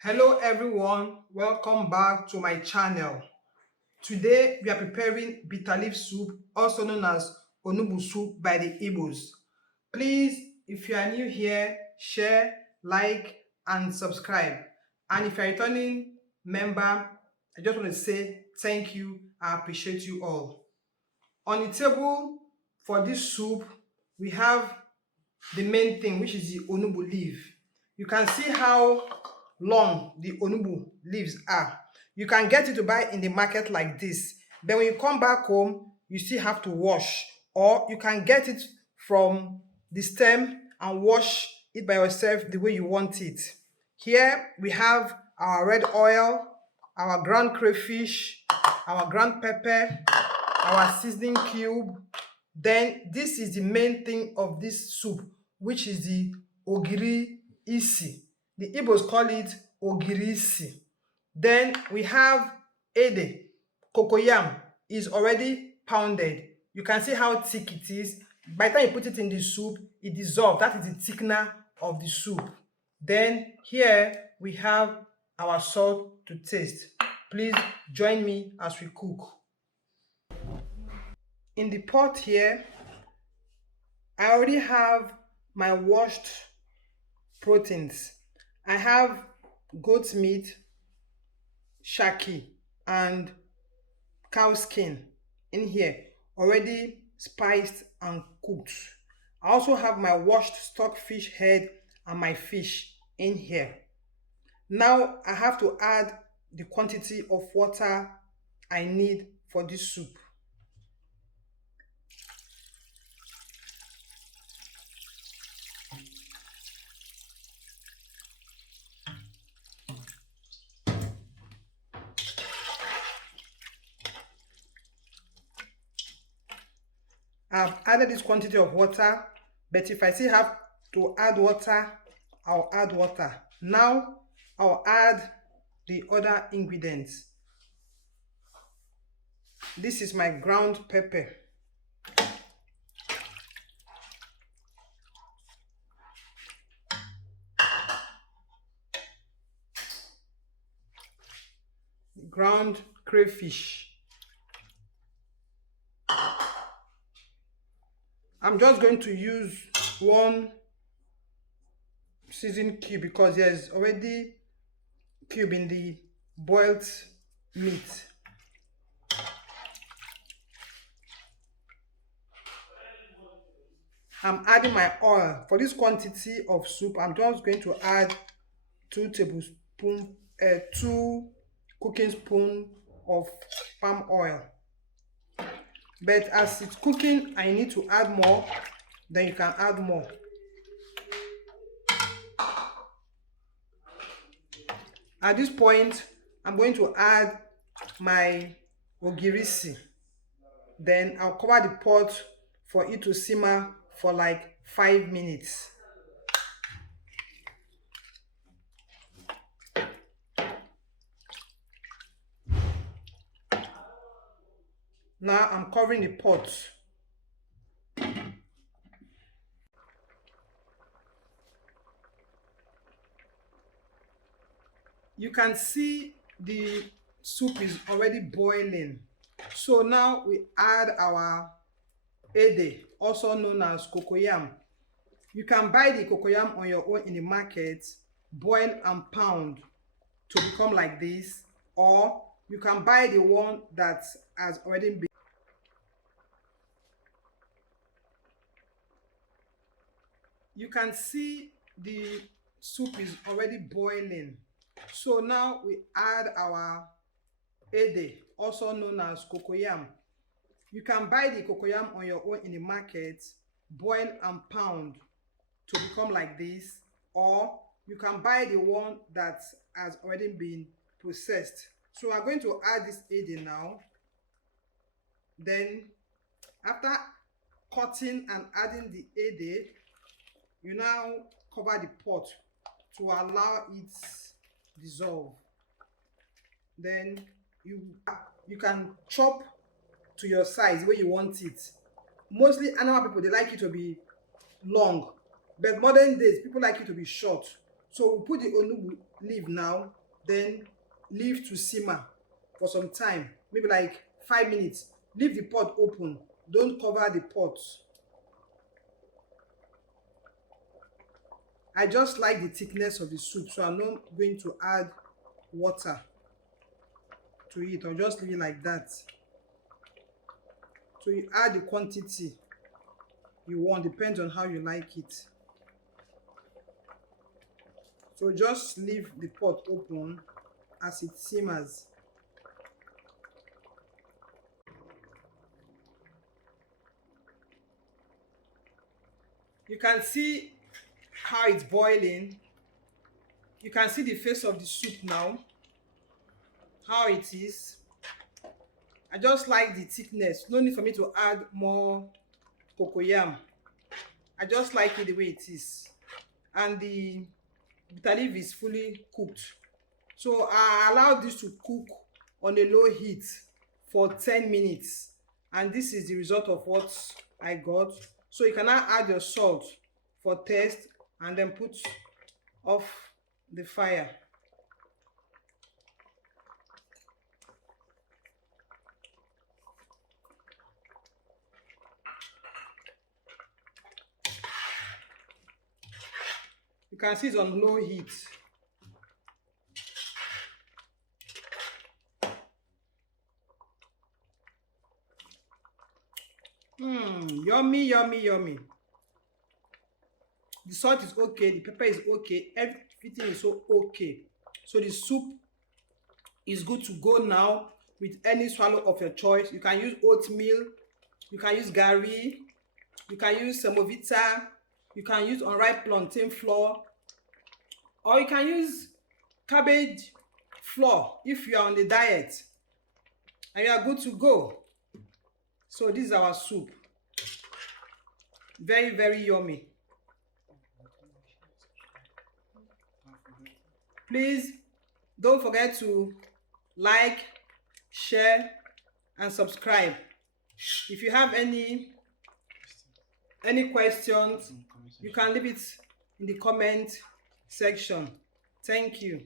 Hello everyone, welcome back to my channel. Today we are preparing bitter leaf soup, also known as Onugbu soup by the Igbos. Please, if you are new here, share, like and subscribe. And if you are a returning member, I just want to say thank you. I appreciate you all. On the table for this soup, we have the main thing, which is the Onugbu leaf. You can see how long the Onugbu leaves are. You can get it to buy in the market like this. Then when you come back home, you still have to wash, or you can get it from the stem and wash it by yourself the way you want it. Here we have our red oil, our ground crayfish, our ground pepper, our seasoning cube. Then this is the main thing of this soup, which is the Ogiri isi. The Igbos call it Ogiri isi. Then we have ede. Cocoyam is already pounded. You can see how thick it is. By the time you put it in the soup, it dissolves. That is the thickener of the soup. Then here we have our salt to taste. Please join me as we cook. In the pot here, I already have my washed proteins. I have goat meat, shaki, and cow skin in here, already spiced and cooked. I also have my washed stockfish head and my fish in here. Now I have to add the quantity of water I need for this soup. I've added this quantity of water, but if I still have to add water, I'll add water. Now I'll add the other ingredients. This is my ground pepper. Ground crayfish. I'm just going to use one seasoning cube because there's already cube in the boiled meat. I'm adding my oil. For this quantity of soup, I'm just going to add 2 cooking spoons of palm oil. But as it's cooking, I need to add more, then you can add more. At this point, I'm going to add my ogirisi. Then I'll cover the pot for it to simmer for like 5 minutes. Now I'm covering the pot. You can see the soup is already boiling. So now we add our ede, also known as cocoyam. You can buy the cocoyam on your own in the market, boil and pound to become like this, or you can buy the one that has already been. You can see the soup is already boiling. So now we add our ede, also known as cocoyam. You can buy the cocoyam on your own in the market, boil and pound to become like this, or you can buy the one that has already been processed. So I'm going to add this ede now. Then after cutting and adding the ede, you now cover the pot to allow it dissolve. Then you can chop to your size where you want it. Mostly Anambra people, they like it to be long, but modern days people like it to be short. So we put the onugbu leave now, then leave to simmer for some time, maybe like 5 minutes. Leave the pot open, don't cover the pot. I just like the thickness of the soup, so I'm not going to add water to it. I'll just leave it like that. So you add the quantity you want, depends on how you like it. So just leave the pot open as it simmers. You can see how it's boiling. You can see the face of the soup now, how it is. I just like the thickness. No need for me to add more cocoyam. I just like it the way it is. And the bitter leaf is fully cooked. So I allow this to cook on a low heat for 10 minutes. And this is the result of what I got. So you can now add your salt for taste and then put off the fire. You can see it's on low heat. Yummy, yummy, yummy. The salt is okay, the pepper is okay, everything is so okay. So the soup is good to go now with any swallow of your choice. You can use oatmeal, you can use gari, you can use semovita, you can use unripe plantain flour, or you can use cabbage flour if you are on the diet, and you are good to go. So this is our soup. Very, very yummy. Please don't forget to like, share, and subscribe. If you have any questions, you can leave it in the comment section. Thank you.